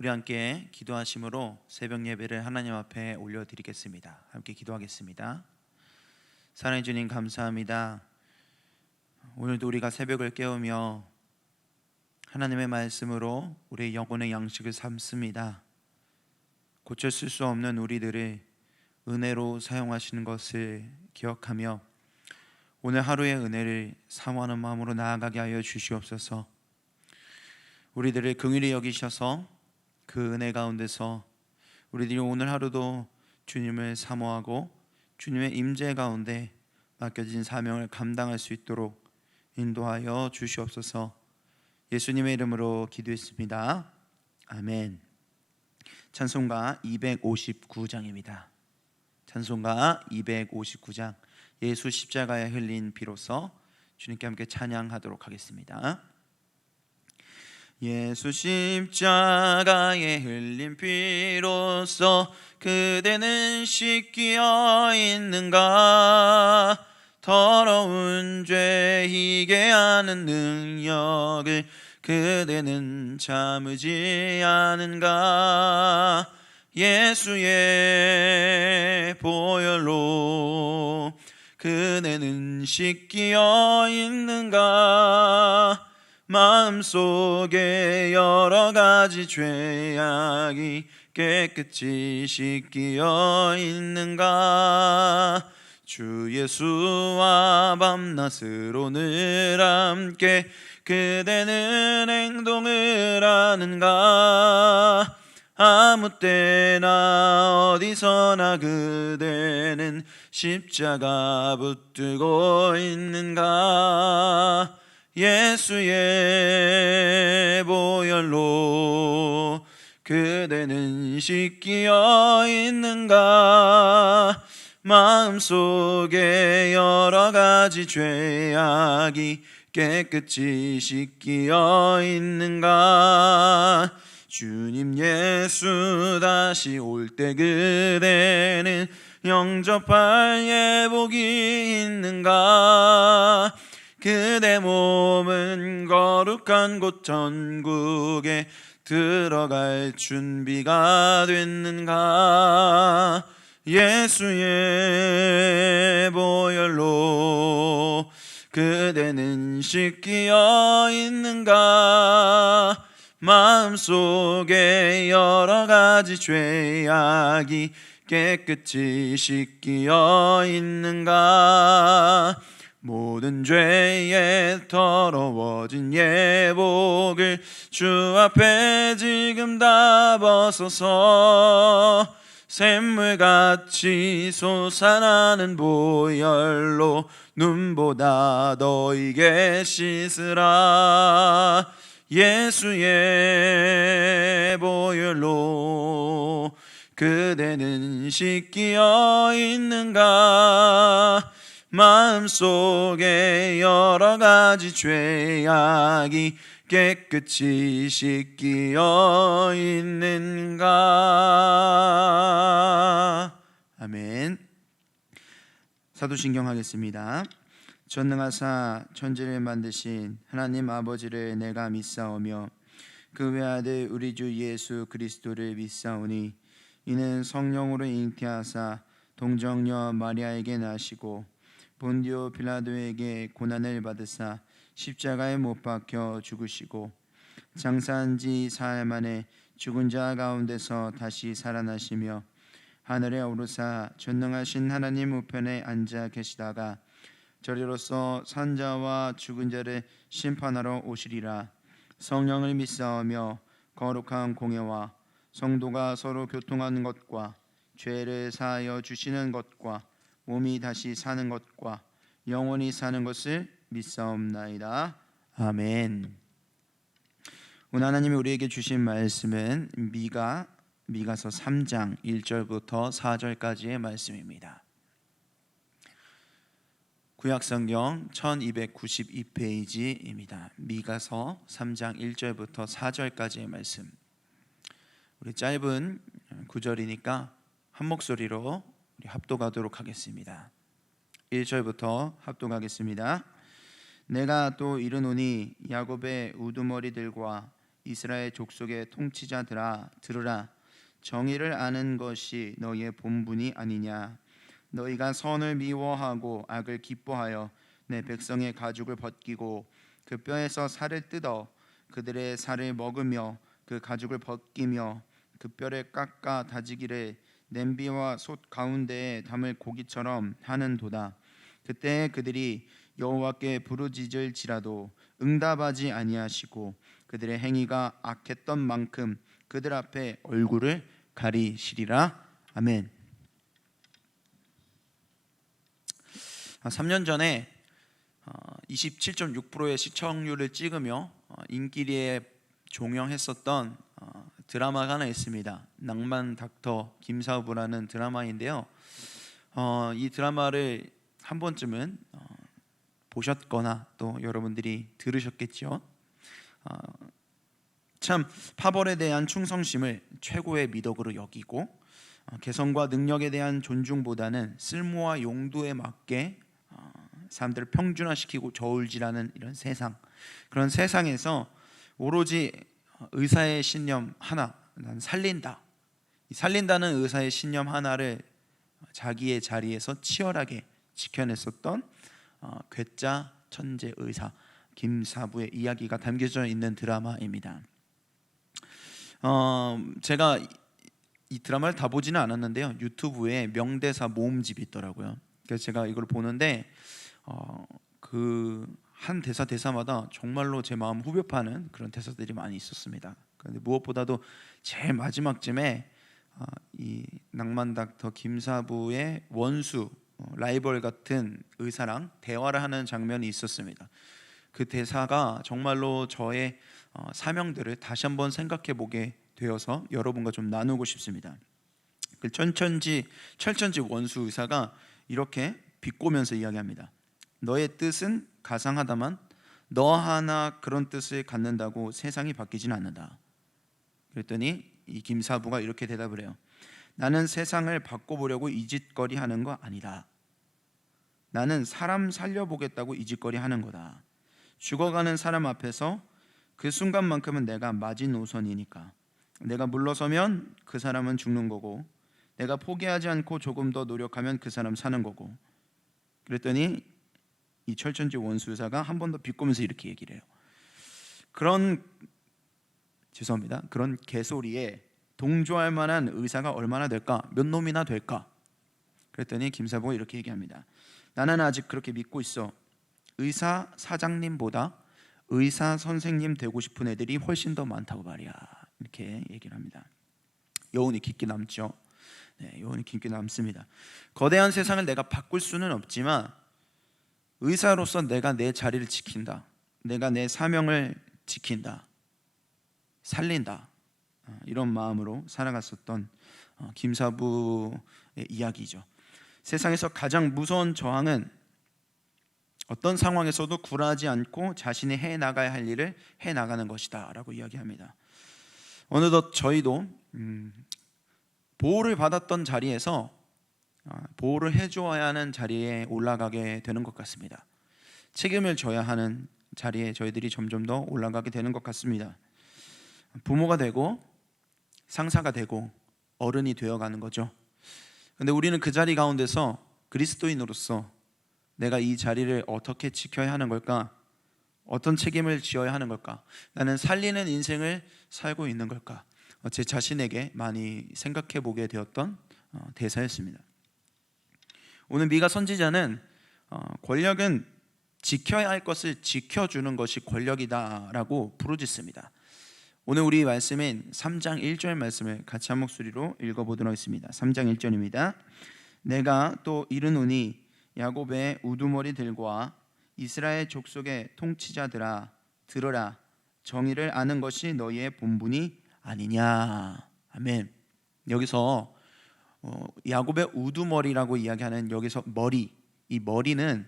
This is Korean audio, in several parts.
우리 함께 기도하심으로 새벽 예배를 하나님 앞에 올려드리겠습니다. 함께 기도하겠습니다. 사랑해 주님 감사합니다. 오늘도 우리가 새벽을 깨우며 하나님의 말씀으로 우리의 영혼의 양식을 삼습니다. 고쳤을 수 없는 우리들을 은혜로 사용하시는 것을 기억하며 오늘 하루의 은혜를 사모하는 마음으로 나아가게 하여 주시옵소서. 우리들을 긍휼히 여기셔서 그 은혜 가운데서 우리들이 오늘 하루도 주님을 사모하고 주님의 임재 가운데 맡겨진 사명을 감당할 수 있도록 인도하여 주시옵소서. 예수님의 이름으로 기도했습니다. 아멘. 찬송가 259장입니다. 찬송가 259장 예수 십자가에 흘린 피로써 주님께 함께 찬양하도록 하겠습니다. 예수 십자가에 흘린 피로써 그대는 씻기어 있는가? 더러운 죄 희게 하는 능력을 그대는 참으지 않은가? 예수의 보혈로 그대는 씻기어 있는가? 마음속에 여러 가지 죄악이 깨끗이 씻기어 있는가? 주 예수와 밤낮으로 늘 함께 그대는 행동을 하는가? 아무 때나 어디서나 그대는 십자가 붙들고 있는가? 예수의 보혈로 그대는 씻기어 있는가? 마음속에 여러 가지 죄악이 깨끗이 씻기어 있는가? 주님 예수 다시 올 때 그대는 영접할 예복이 있는가? 그대 몸은 거룩한 곳 천국에 들어갈 준비가 됐는가? 예수의 보혈로 그대는 씻기어 있는가? 마음속에 여러 가지 죄악이 깨끗이 씻기어 있는가? 모든 죄에 더러워진 예복을 주 앞에 지금 다 벗어서 샘물같이 솟아나는 보혈로 눈보다 너희게 씻으라. 예수의 보혈로 그대는 씻기어 있는가? 마음속에 여러 가지 죄악이 깨끗이 씻기어 있는가? 아멘. 사도신경 하겠습니다. 전능하사 천지를 만드신 하나님 아버지를 내가 믿사오며 그 외아들 우리 주 예수 그리스도를 믿사오니 이는 성령으로 잉태하사 동정녀 마리아에게 나시고 본디오 빌라도에게 고난을 받으사 십자가에 못 박혀 죽으시고 장사한 지 사흘 만에 죽은 자 가운데서 다시 살아나시며 하늘에 오르사 전능하신 하나님 우편에 앉아 계시다가 저리로서 산자와 죽은 자를 심판하러 오시리라. 성령을 믿사오며 거룩한 공예와 성도가 서로 교통하는 것과 죄를 사하여 주시는 것과 몸이 다시 사는 것과 영원히 사는 것을 믿사옵나이다. 아멘. 오늘 하나님이 우리에게 주신 말씀은 미가서 3장 1절부터 4절까지의 말씀입니다. 구약성경 1292페이지입니다. 미가서 3장 1절부터 4절까지의 말씀. 우리 짧은 구절이니까 한 목소리로 우리 합독하도록 하겠습니다. 1절부터 합독하겠습니다. 내가 또 이르노니 야곱의 우두머리들과 이스라엘 족속의 통치자들아 들으라. 정의를 아는 것이 너희의 본분이 아니냐. 너희가 선을 미워하고 악을 기뻐하여 내 백성의 가죽을 벗기고 그 뼈에서 살을 뜯어 그들의 살을 먹으며 그 가죽을 벗기며 그 뼈를 깎아 다지기를 냄비와 솥 가운데에 담을 고기처럼 하는도다. 그때 그들이 여호와께 부르짖을지라도 응답하지 아니하시고 그들의 행위가 악했던 만큼 그들 앞에 얼굴을 가리시리라. 아멘. 3년 전에 27.6%의 시청률을 찍으며 인기리에 종영했었던 드라마가 하나 있습니다. 낭만 닥터 김사부라는 드라마인데요. 이 드라마를 한 번쯤은 보셨거나 또 여러분들이 들으셨겠죠. 참 파벌에 대한 충성심을 최고의 미덕으로 여기고 개성과 능력에 대한 존중보다는 쓸모와 용도에 맞게 사람들을 평준화시키고 저울질하는 이런 세상, 그런 세상에서 오로지 의사의 신념 하나, 난 살린다. 이 살린다는 의사의 신념 하나를 자기의 자리에서 치열하게 지켜냈었던 괴짜 천재 의사 김사부의 이야기가 담겨져 있는 드라마입니다. 제가 이 드라마를 다 보지는 않았는데요. 유튜브에 명대사 모음집이 있더라고요. 그래서 제가 이걸 보는데 그 한 대사마다 정말로 제 마음 후벼 파는 그런 대사들이 많이 있었습니다. 그런데 무엇보다도 제일 마지막쯤에 이 낭만 닥터 김사부의 원수, 라이벌 같은 의사랑 대화를 하는 장면이 있었습니다. 그 대사가 정말로 저의 사명들을 다시 한번 생각해 보게 되어서 여러분과 좀 나누고 싶습니다. 그 철천지 원수 의사가 이렇게 비꼬면서 이야기합니다. 너의 뜻은 가상하다만 너 하나 그런 뜻을 갖는다고 세상이 바뀌진 않는다. 그랬더니 이 김사부가 이렇게 대답을 해요. 나는 세상을 바꿔보려고 이 짓거리 하는 거 아니다. 나는 사람 살려보겠다고 이 짓거리 하는 거다. 죽어가는 사람 앞에서 그 순간만큼은 내가 마지노선이니까 내가 물러서면 그 사람은 죽는 거고 내가 포기하지 않고 조금 더 노력하면 그 사람 사는 거고. 그랬더니 이 철천지 원수사가 한 번 더 비꼬면서 이렇게 얘기를 해요. 그런 개소리에 동조할 만한 의사가 얼마나 될까? 몇 놈이나 될까? 그랬더니 김사부가 이렇게 얘기합니다. 나는 아직 그렇게 믿고 있어. 의사 사장님보다 의사 선생님 되고 싶은 애들이 훨씬 더 많다고 말이야. 이렇게 얘기를 합니다. 여운이 깊게 남죠. 여운이 깊게 남습니다. 거대한 세상을 내가 바꿀 수는 없지만 의사로서 내가 내 자리를 지킨다. 내가 내 사명을 지킨다. 살린다. 이런 마음으로 살아갔었던 김사부의 이야기죠. 세상에서 가장 무서운 저항은 어떤 상황에서도 굴하지 않고 자신이 해나가야 할 일을 해나가는 것이다 라고 이야기합니다. 어느덧 저희도 보호를 받았던 자리에서 보호를 해줘야 하는 자리에 올라가게 되는 것 같습니다. 책임을 져야 하는 자리에 저희들이 점점 더 올라가게 되는 것 같습니다. 부모가 되고 상사가 되고 어른이 되어가는 거죠. 근데 우리는 그 자리 가운데서 그리스도인으로서 내가 이 자리를 어떻게 지켜야 하는 걸까? 어떤 책임을 지어야 하는 걸까? 나는 살리는 인생을 살고 있는 걸까? 제 자신에게 많이 생각해 보게 되었던 대사였습니다. 오늘 미가 선지자는 권력은 지켜야 할 것을 지켜주는 것이 권력이다라고 부르짖습니다. 오늘 우리 말씀인 3장 1절 말씀을 같이 한 목소리로 읽어보도록 하겠습니다. 3장 1절입니다. 내가 또 이르노니 야곱의 우두머리들과 이스라엘 족속의 통치자들아 들으라. 정의를 아는 것이 너희의 본분이 아니냐. 아멘. 여기서 야곱의 우두머리라고 이야기하는 여기서 머리, 이 머리는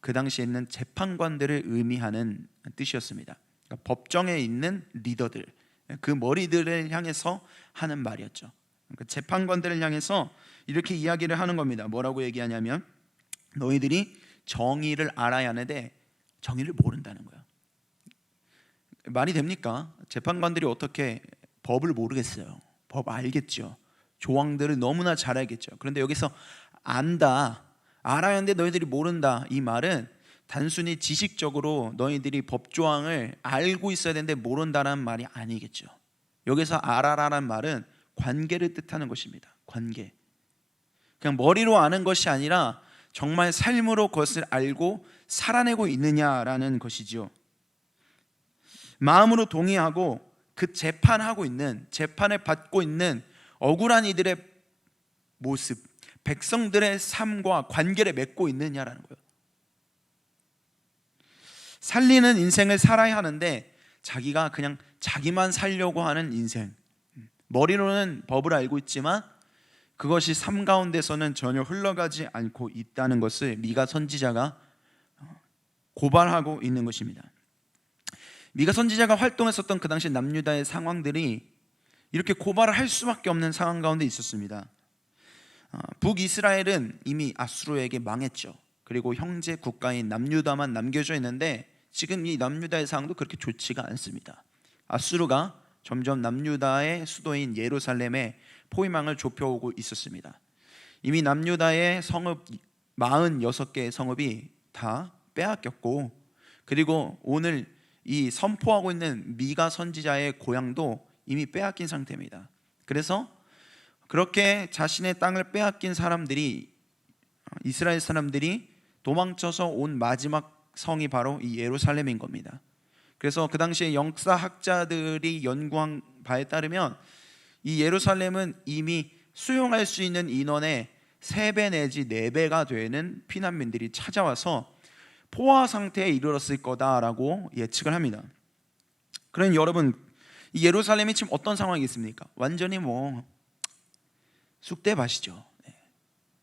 그 당시에 있는 재판관들을 의미하는 뜻이었습니다. 그러니까 법정에 있는 리더들, 그 머리들을 향해서 하는 말이었죠. 그러니까 재판관들을 향해서 이렇게 이야기를 하는 겁니다. 뭐라고 얘기하냐면 너희들이 정의를 알아야 하는데 정의를 모른다는 거예요. 말이 됩니까? 재판관들이 어떻게 법을 모르겠어요? 법 알겠죠. 조항들을 너무나 잘 알겠죠. 그런데 여기서 안다, 알아야 하는데 너희들이 모른다, 이 말은 단순히 지식적으로 너희들이 법조항을 알고 있어야 되는데 모른다는 말이 아니겠죠. 여기서 알아라는 말은 관계를 뜻하는 것입니다. 관계. 그냥 머리로 아는 것이 아니라 정말 삶으로 그것을 알고 살아내고 있느냐라는 것이지요. 마음으로 동의하고 그 재판하고 있는, 재판을 받고 있는 억울한 이들의 모습, 백성들의 삶과 관계를 맺고 있느냐라는 거예요. 살리는 인생을 살아야 하는데 자기가 그냥 자기만 살려고 하는 인생, 머리로는 법을 알고 있지만 그것이 삶 가운데서는 전혀 흘러가지 않고 있다는 것을 미가 선지자가 고발하고 있는 것입니다. 미가 선지자가 활동했었던 그 당시 남유다의 상황들이 이렇게 고발을 할 수밖에 없는 상황 가운데 있었습니다. 북이스라엘은 이미 아수르에게 망했죠. 그리고 형제 국가인 남유다만 남겨져 있는데 지금 이 남유다의 상황도 그렇게 좋지가 않습니다. 아수르가 점점 남유다의 수도인 예루살렘에 포위망을 좁혀오고 있었습니다. 이미 남유다의 성읍 46개의 성읍이 다 빼앗겼고, 그리고 오늘 이 선포하고 있는 미가 선지자의 고향도 이미 빼앗긴 상태입니다. 그래서 그렇게 자신의 땅을 빼앗긴 사람들이, 이스라엘 사람들이 도망쳐서 온 마지막 성이 바로 이 예루살렘인 겁니다. 그래서 그 당시에 역사학자들이 연구한 바에 따르면 이 예루살렘은 이미 수용할 수 있는 인원의 3배 내지 4배가 되는 피난민들이 찾아와서 포화 상태에 이르렀을 거다라고 예측을 합니다. 그러니 여러분, 이 예루살렘이 지금 어떤 상황이겠습니까? 완전히 쑥대밭이죠.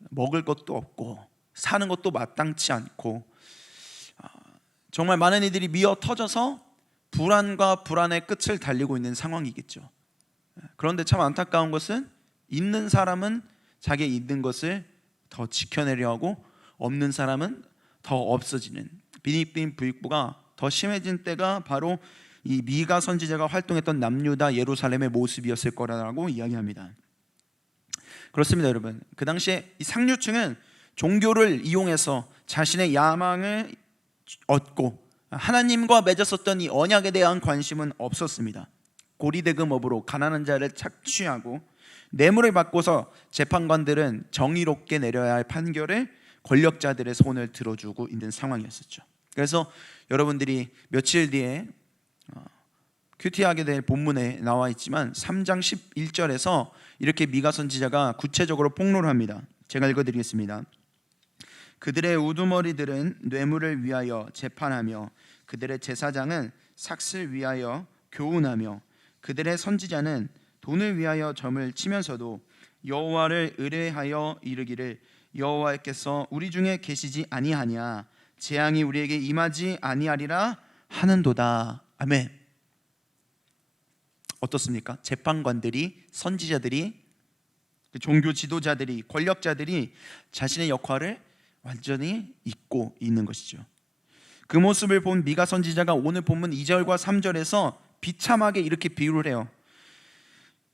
먹을 것도 없고 사는 것도 마땅치 않고 정말 많은 이들이 미어 터져서 불안과 불안의 끝을 달리고 있는 상황이겠죠. 그런데 참 안타까운 것은 있는 사람은 자기 있는 것을 더 지켜내려 하고 없는 사람은 더 없어지는 빈익빈 부익부가 더 심해진 때가 바로 이 미가 선지자가 활동했던 남유다 예루살렘의 모습이었을 거라고 이야기합니다. 그렇습니다, 여러분. 그 당시에 이 상류층은 종교를 이용해서 자신의 야망을 얻고 하나님과 맺었었던 이 언약에 대한 관심은 없었습니다. 고리대금업으로 가난한 자를 착취하고 뇌물을 받고서 재판관들은 정의롭게 내려야 할 판결을 권력자들의 손을 들어주고 있는 상황이었었죠. 그래서 여러분들이 며칠 뒤에 큐티하게 될 본문에 나와 있지만 3장 11절에서 이렇게 미가 선지자가 구체적으로 폭로를 합니다. 제가 읽어드리겠습니다. 그들의 우두머리들은 뇌물을 위하여 재판하며 그들의 제사장은 삭슬 위하여 교훈하며 그들의 선지자는 돈을 위하여 점을 치면서도 여호와를 의뢰하여 이르기를 여호와께서 우리 중에 계시지 아니하냐, 재앙이 우리에게 임하지 아니하리라 하는도다. 아멘. 어떻습니까? 재판관들이, 선지자들이, 종교 지도자들이, 권력자들이 자신의 역할을 완전히 잊고 있는 것이죠. 그 모습을 본 미가 선지자가 오늘 본문 2절과 3절에서 비참하게 이렇게 비유를 해요.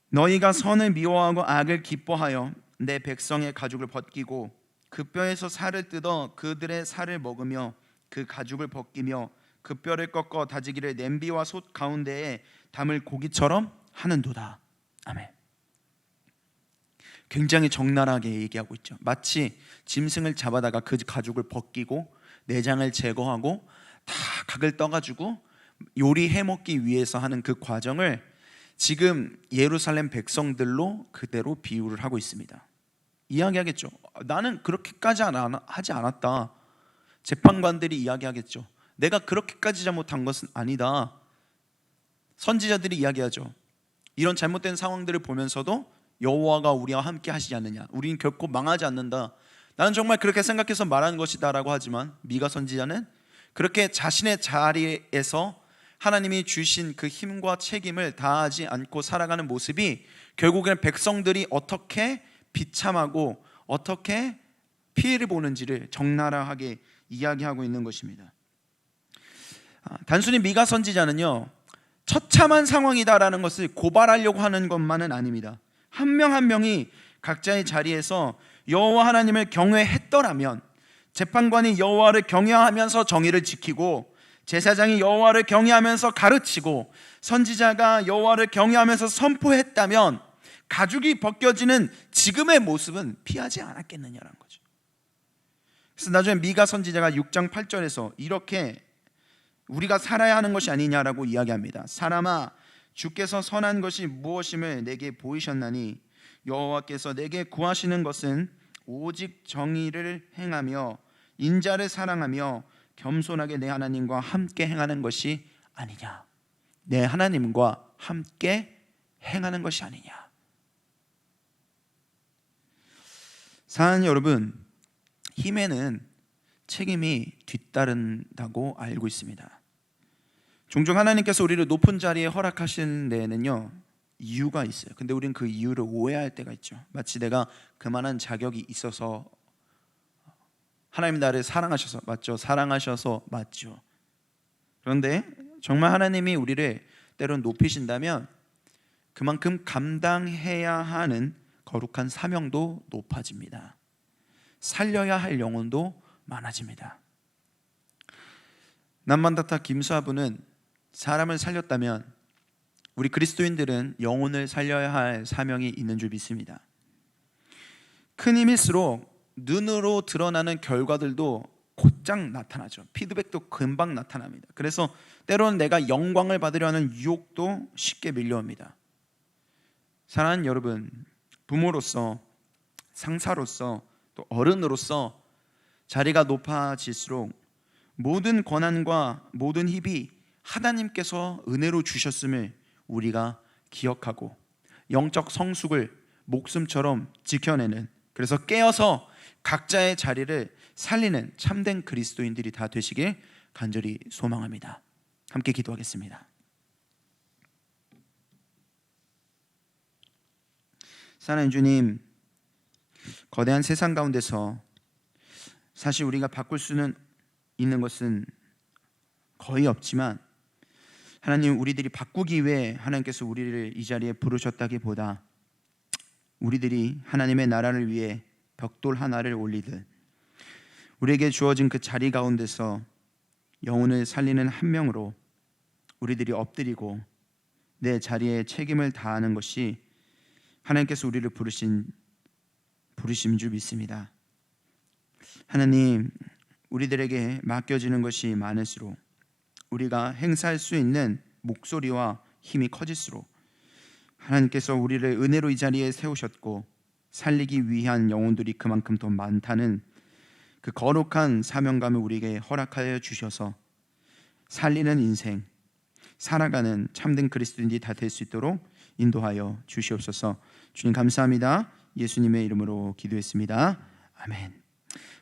너희가 선을 미워하고 악을 기뻐하여 내 백성의 가죽을 벗기고 그 뼈에서 살을 뜯어 그들의 살을 먹으며 그 가죽을 벗기며 그 뼈를 꺾어 다지기를 냄비와 솥 가운데에 담을 고기처럼 하는도다. 아멘. 굉장히 적나라하게 얘기하고 있죠. 마치 짐승을 잡아다가 그 가죽을 벗기고 내장을 제거하고 다 각을 떠가지고 요리해 먹기 위해서 하는 그 과정을 지금 예루살렘 백성들로 그대로 비유를 하고 있습니다. 이야기하겠죠. 나는 그렇게까지 하지 않았다. 재판관들이 이야기하겠죠. 내가 그렇게까지 잘못한 것은 아니다. 선지자들이 이야기하죠. 이런 잘못된 상황들을 보면서도 여호와가 우리와 함께 하시지 않느냐, 우리는 결코 망하지 않는다, 나는 정말 그렇게 생각해서 말하는 것이다 라고 하지만 미가 선지자는 그렇게 자신의 자리에서 하나님이 주신 그 힘과 책임을 다하지 않고 살아가는 모습이 결국에는 백성들이 어떻게 비참하고 어떻게 피해를 보는지를 적나라하게 이야기하고 있는 것입니다. 단순히 미가 선지자는요, 처참한 상황이다라는 것을 고발하려고 하는 것만은 아닙니다. 한 명 한 명이 각자의 자리에서 여호와 하나님을 경외했더라면, 재판관이 여호와를 경외하면서 정의를 지키고, 제사장이 여호와를 경외하면서 가르치고, 선지자가 여호와를 경외하면서 선포했다면 가죽이 벗겨지는 지금의 모습은 피하지 않았겠느냐라는 거죠. 그래서 나중에 미가 선지자가 6장 8절에서 이렇게 우리가 살아야 하는 것이 아니냐라고 이야기합니다. 사람아, 주께서 선한 것이 무엇임을 내게 보이셨나니 여호와께서 내게 구하시는 것은 오직 정의를 행하며 인자를 사랑하며 겸손하게 내 하나님과 함께 행하는 것이 아니냐. 내 하나님과 함께 행하는 것이 아니냐. 사랑하는 여러분, 힘에는 책임이 뒤따른다고 알고 있습니다. 종종 하나님께서 우리를 높은 자리에 허락하시는 데에는요, 이유가 있어요. 근데 우리는 그 이유를 오해할 때가 있죠. 마치 내가 그만한 자격이 있어서, 하나님 나를 사랑하셔서 맞죠? 사랑하셔서 맞죠? 그런데 정말 하나님이 우리를 때론 높이신다면 그만큼 감당해야 하는 거룩한 사명도 높아집니다. 살려야 할 영혼도 많아집니다. 남만다타 김수아부는 사람을 살렸다면 우리 그리스도인들은 영혼을 살려야 할 사명이 있는 줄 믿습니다. 큰 힘일수록 눈으로 드러나는 결과들도 곧장 나타나죠. 피드백도 금방 나타납니다. 그래서 때로는 내가 영광을 받으려 하는 유혹도 쉽게 밀려옵니다. 사랑하는 여러분, 부모로서, 상사로서, 또 어른으로서 자리가 높아질수록 모든 권한과 모든 힘이 하나님께서 은혜로 주셨음을 우리가 기억하고 영적 성숙을 목숨처럼 지켜내는, 그래서 깨어서 각자의 자리를 살리는 참된 그리스도인들이 다 되시길 간절히 소망합니다. 함께 기도하겠습니다. 사랑하는 주님, 거대한 세상 가운데서 사실 우리가 바꿀 수는 있는 것은 거의 없지만, 하나님, 우리들이 바꾸기 위해 하나님께서 우리를 이 자리에 부르셨다기보다 우리들이 하나님의 나라를 위해 벽돌 하나를 올리듯 우리에게 주어진 그 자리 가운데서 영혼을 살리는 한 명으로 우리들이 엎드리고 내 자리에 책임을 다하는 것이 하나님께서 우리를 부르신 부르심 줄 믿습니다. 하나님, 우리들에게 맡겨지는 것이 많을수록 우리가 행사할 수 있는 목소리와 힘이 커질수록 하나님께서 우리를 은혜로 이 자리에 세우셨고 살리기 위한 영혼들이 그만큼 더 많다는 그 거룩한 사명감을 우리에게 허락하여 주셔서 살리는 인생, 살아가는 참된 그리스도인들이 다 될 수 있도록 인도하여 주시옵소서. 주님 감사합니다. 예수님의 이름으로 기도했습니다. 아멘.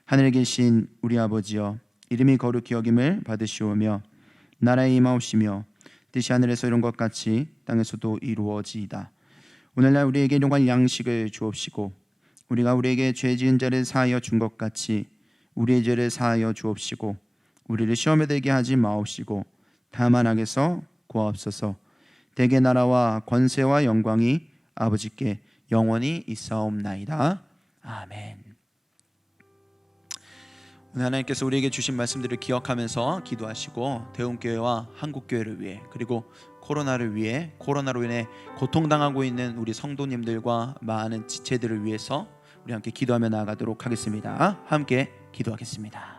하늘에 계신 우리 아버지여, 이름이 거룩히 여김을 받으시오며 나라에 임하옵시며 뜻이 하늘에서 이룬 것 같이 땅에서도 이루어지이다. 오늘날 우리에게 일용할 양식을 주옵시고 우리가 우리에게 죄 지은 자를 사하여 준 것 같이 우리의 죄를 사하여 주옵시고 우리를 시험에 들게 하지 마옵시고 다만 악에서 구하옵소서. 대개 나라와 권세와 영광이 아버지께 영원히 있사옵나이다. 아멘. 오늘 하나님께서 우리에게 주신 말씀들을 기억하면서 기도하시고 대웅교회와 한국교회를 위해, 그리고 코로나를 위해, 코로나로 인해 고통당하고 있는 우리 성도님들과 많은 지체들을 위해서 우리 함께 기도하며 나아가도록 하겠습니다. 함께 기도하겠습니다.